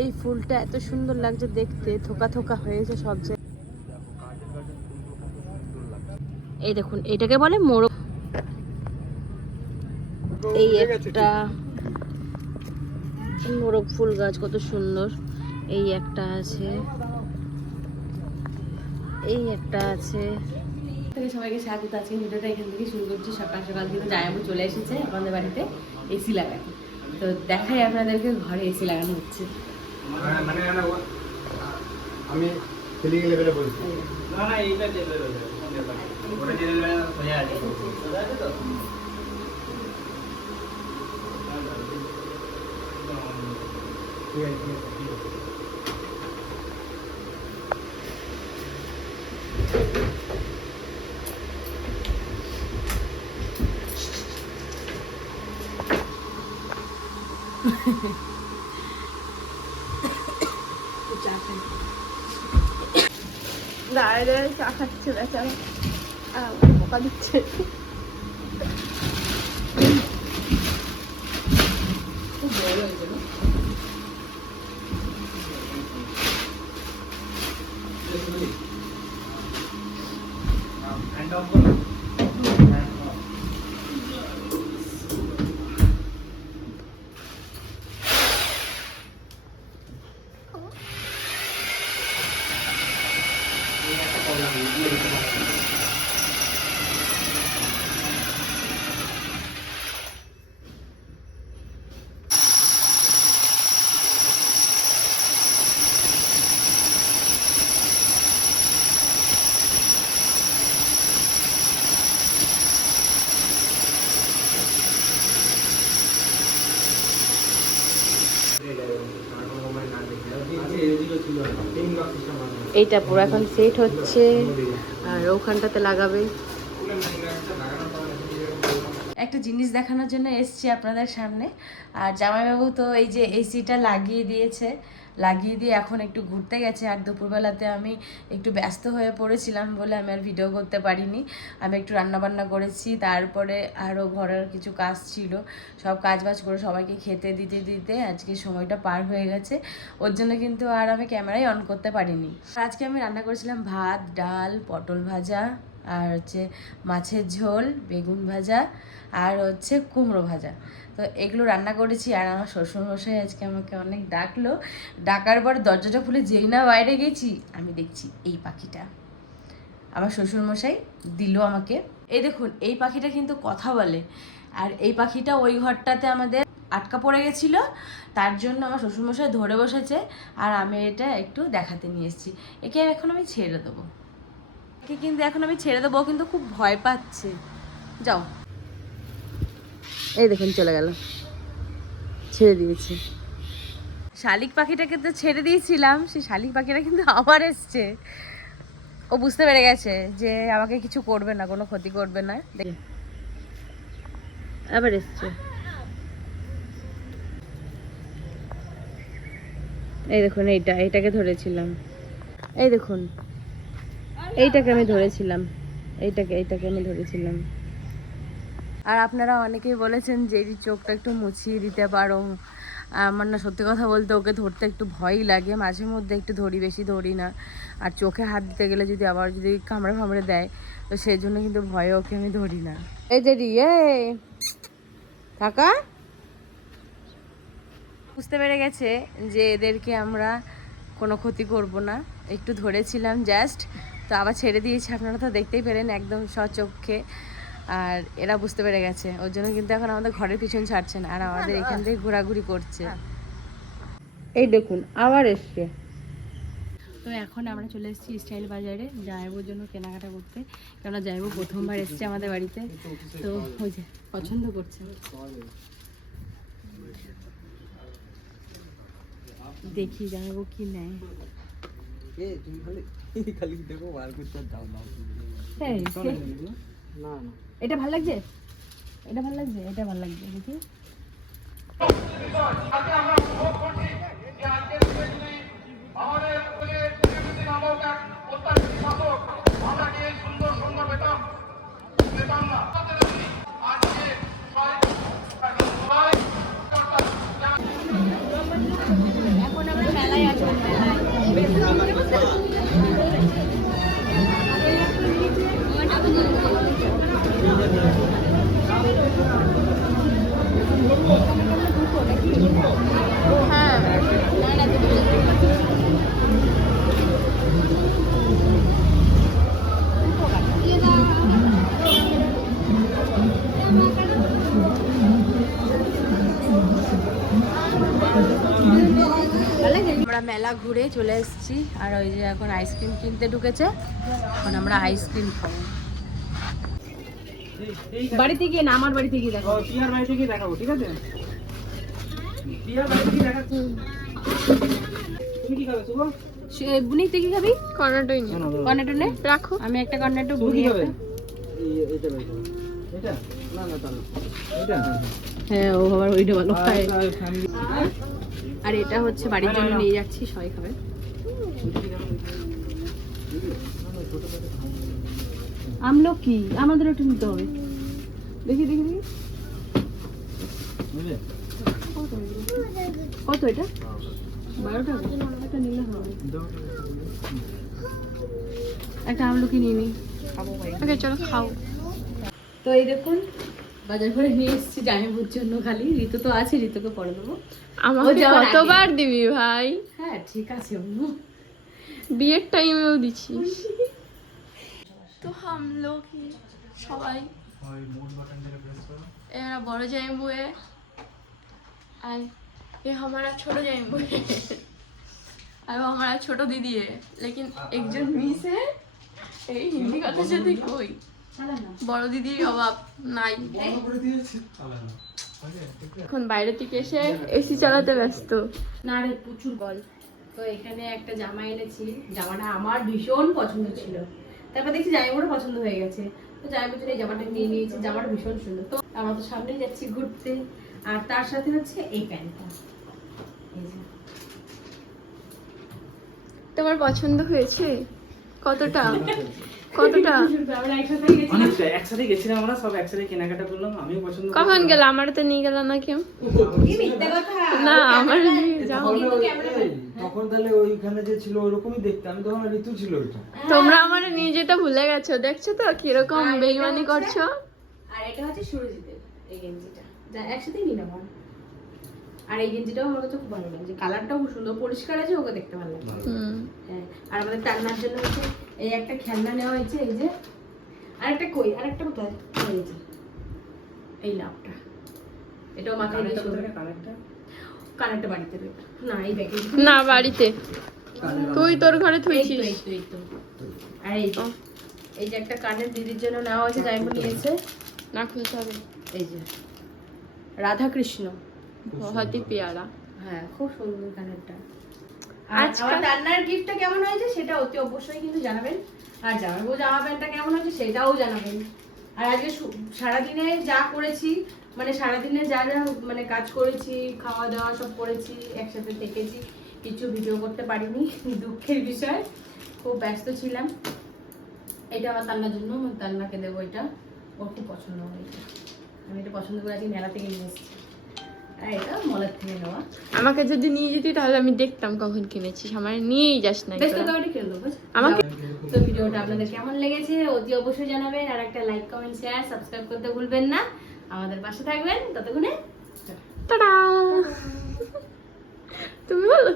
এই ফুলটা এত সুন্দর লাগছে দেখতে, থোকা থোকা হয়েছে সব জায়গায়। এই দেখুন, এটাকে বলে মোরগ। এই একটা মোরগ ফুল গাছ, কত সুন্দর। এই একটা আছে, এই একটা আছে। সবাইকে স্বাগত। আজকে ভিডিওটা এখান থেকে শুরু করছি। সকাল সকাল কিন্তু জামাইবাবু চলে এসেছে আমাদের বাড়িতে এসি লাগাতে। তো দেখাই আপনাদেরকে ঘরে এসি লাগানো হচ্ছে। আমি ফিলিং লেভেলে বলছি, না না এইটা লেভেল হয়ে যাবে, ওটা যে লেভেলে হয়ে আছে তো। ঠিক আছে দাঁড়ায় দাঁড়ায় চা খাচ্ছে বেচারা, বোকা দিচ্ছে। খুব বড় হয়েছে না? এইটা পুরো এখন সেট হচ্ছে, আর ওখানটাতে লাগাবে। একটা জিনিস দেখানোর জন্য এসছি আপনাদের সামনে। আর জামাইবাবু তো এই যে এসিটা লাগিয়ে দিয়েছে, লাগিয়ে দিয়ে এখন একটু ঘুরতে গেছে। আর দুপুরবেলাতে আমি একটু ব্যস্ত হয়ে পড়েছিলাম বলে আমি আর ভিডিও করতে পারিনি। আমি একটু রান্নাবান্না করেছি, তারপরে আরও ঘরের কিছু কাজ ছিল, সব কাজবাজ করে সবাইকে খেতে দিতে দিতে আজকে সময়টা পার হয়ে গেছে। ওর জন্য কিন্তু আর আমি ক্যামেরাই অন করতে পারিনি। আজকে আমি রান্না করেছিলাম ভাত, ডাল, পটল ভাজা, আর হচ্ছে মাছের ঝোল, বেগুন ভাজা, আর হচ্ছে কুমড়ো ভাজা। তো এগুলো রান্না করেছি। আর আমার শ্বশুরমশাই আজকে আমাকে অনেক ডাকলো। ডাকার পর দরজাটা খুলে যেই না বাইরে গেছি, আমি দেখছি এই পাখিটা আমার শ্বশুরমশাই দিল আমাকে। এই দেখুন, এই পাখিটা কিন্তু কথা বলে। আর এই পাখিটা ওই ঘরটাতে আমাদের আটকা পড়ে গেছিলো, তার জন্য আমার শ্বশুরমশাই ধরে বসেছে। আর আমি এটা একটু দেখাতে নিয়ে এসেছি। একে এখন আমি ছেড়ে দেবো, কিন্তু এখন আমি ছেড়ে দেবো, কিন্তু খুব ভয় পাচ্ছে। যাও, এই দেখুন চলে গেল, ছেড়ে দিয়েছি। শালিক পাখিটাকে তো ছেড়ে দিয়েছিলাম, সেই শালিক পাখিটা কিন্তু আবার এসছে। ও বুঝতে পেরে গেছে যে আমাকে কিছু করবে না, কোনো ক্ষতি করবে না। আবার এসছে, এই দেখুন এইটাকে ধরেছিলাম। এই দেখুন, এইটাকে আমি ধরেছিলাম, এইটাকে আমি ধরেছিলাম। আর আপনারা অনেকেই বলেছেন যে এই চোখটা একটু মুছিয়ে দিতে পারো। আমার না সত্যি কথা বলতে ওকে ধরতে একটু ভয়ই লাগে, মাঝে মধ্যে একটু ধরি, বেশি ধরি না। আর চোখে হাত দিতে গেলে যদি আবার যদি কামড়ে ফামড়ে দেয়, তো সেই জন্য কিন্তু ভয়ে ওকে আমি ধরি না। এই যে রিয়ে থাকা বুঝতে পেরে গেছে যে এদেরকে আমরা কোনো ক্ষতি করব না, একটু ধরেছিলাম জাস্ট। তো আবার ছেড়ে দিয়েছি, আপনারা তো দেখতেই পেলেন একদম স্বচক্ষে। আর এরা বুঝতে পেরে গেছে, ওর জন্য কিন্তু এখন আমাদের ঘরের পিছন ছাড়ছে না, আর আমাদের এখান থেকে ঘোরাঘুরি করছে। এই দেখুন আবার এসছে। তো এখন আমরা চলে এসেছি স্টাইল বাজারে জামাইবাবুর জন্য কেনাকাটা করতে, কেননা জামাইবাবু প্রথমবার এসছে আমাদের বাড়িতে। তো ওই যে পছন্দ করছে, দেখি জামাইবাবু কি নেয়। এটা ভাল লাগছে, এটা ভাল লাগছে, এটা ভাল লাগছে, দেখি। এখন আমরা মেলায় আসবো, মেলায়। হ্যাঁ, আমরা মেলা ঘুরে চলে এসেছি আর ওই যে এখন আইসক্রিম কিনতে ঢুকেছে, এখন আমরা আইসক্রিম খাবো। বাড়িতে গিয়ে না, আমার বাড়িতে গিয়ে দেখো, পিয়ার বাড়িতে গিয়ে দেখাবো, ঠিক আছে? পিয়ার বাড়িতে গিয়ে দেখাচ্ছি। তুমি কি খাবে শুভ? বুনি তুই কি খাবি? কর্নেটো নে। কর্নেটো নে, রাখো। আমি একটা কর্নেটো, বুনি খাবে। এটা বের করো। এটা না না তাহলে এটা, হ্যাঁ ও আবার ওইটা ভালো খায়। আর এটা হচ্ছে বাড়ির জন্য নিয়ে যাচ্ছি, সবাই খাবে। আমলকি আমাদের ওটা নিতে হবে। দেখি দেখি দেখি কত এটা? 12 টাকা। একটা নিলে হবে। একটা আমলকি নিয়ে নিই, খাবো ভাই। ওকে চলো খাও। তো এই দেখুন বাজার করে নিয়ে এসেছি জামাইবুর জন্য। খালি ঋতু তো আছে, ঋতুকে পরে দেবো। আমাকে কতবার দিবি ভাই? হ্যাঁ ঠিক আছে, বিয়ের টাইমেও দিছিস। তো हम लोग সবাই এরা বড় জামাইবু है और ये हमारा छोटा जाएंगे और वो हमारा छोटा दीदी है, लेकिन एक जन मिस है। এই হিন্দি কথা যদি কই, বড় দিদির অভাব নাই। এখন বাইরে থেকে এসে এসি চালাতে ব্যস্ত। না রে প্রচুর বল। তো এখানে একটা জামা এনেছি, জামাটা আমার ভীষণ পছন্দ ছিল, তারপর দেখছি জামাইবুরও পছন্দ হয়ে গেছে, তো জামাইবুর জন্য এই জামাটা নিয়ে নিয়েছি। জামাটা ভীষণ সুন্দর। তো আমরা তো সামনেই যাচ্ছি ঘুরতে, আর তার সাথে হচ্ছে এই প্যান্টটা। তোমার পছন্দ হয়েছে? কতটা কতটা? অনেকটা। একসাথে গেছিলাম আমরা, সব একসাথে কেনাকাটা করলাম। আমিও পছন্দ। কখন গেল? আমার তো নিয়ে গেল না কেউ। কি মিথ্যা কথা না, আমার যাও তখন তাহলে ওইখানে যে ছিল ওরকমই দেখতে, আমি তখন ঋতু ছিল ওইটা। তোমরা আমারে নিয়ে যেতে ভুলে গেছো, দেখছো তো কি রকম বেইমানি করছো। আর এটা হচ্ছে সুরজিতের এই গেঞ্জিটা, যা একসাথেই নিলাম। আর এই গেঞ্জিটাও আমার কাছে খুব ভালো লাগছে, কালারটাও খুব সুন্দর, পরিষ্কার আছে, ওকে দেখতে ভালো লাগছে। হ্যাঁ, আর আমাদের টান্নার জন্য হচ্ছে এই একটা খেলনা নেওয়া হয়েছে। এই যে আরেকটা কই, আরেকটা কোথায়? এই যে এই লাভটা, এটাও মাথায় দিয়ে শুনবে। কানেরটা বাড়িতে না, এই ব্যাগে না, বাড়িতে তুই তোর ঘরে থুইছিস। এই তো। আর এই যে একটা কানের দিদির জন্য নেওয়া হয়েছে, জাইমু নিয়েছে, না খুলতে হবে। এই যে রাধা কৃষ্ণ, बहुत ही प्यारा। হ্যাঁ খুব সুন্দর কানেরটা। আর আমার টান্নার গিফটটা কেমন হয়েছে সেটা অতি অবশ্যই কিন্তু জানাবেন, আর জামাইবু জামা প্যান্টটা কেমন হয়েছে সেটাও জানাবেন। আর আজকে সারাদিনে যা করেছি, মানে সারাদিনে যা যা মানে কাজ করেছি, খাওয়া দাওয়া সব করেছি, একসাথে থেকেছি, কিছু ভিডিও করতে পারিনি, দুঃখের বিষয়, খুব ব্যস্ত ছিলাম। এটা আমার তান্নার জন্য, আমার তান্নাকে দেবো, এটা ওর খুব পছন্দ হয়েছে। আমি এটা পছন্দ করে আজকে মেলা থেকে নিয়ে এসেছি। এটা মলের থেকে নেওয়া। আমাকে যদি নিয়ে যেতি তাহলে আমি দেখতাম কখন কিনেছিস, আমার নিয়েই যাস না। আমাকে তো ভিডিওটা আপনাদের কেমন লেগেছে অতি অবশ্যই জানাবেন, আর একটা লাইক কমেন্ট শেয়ার সাবস্ক্রাইব করতে ভুলবেন না। আমাদের পাশে থাকবেন, ততক্ষণে টাটা। তুমি বলো।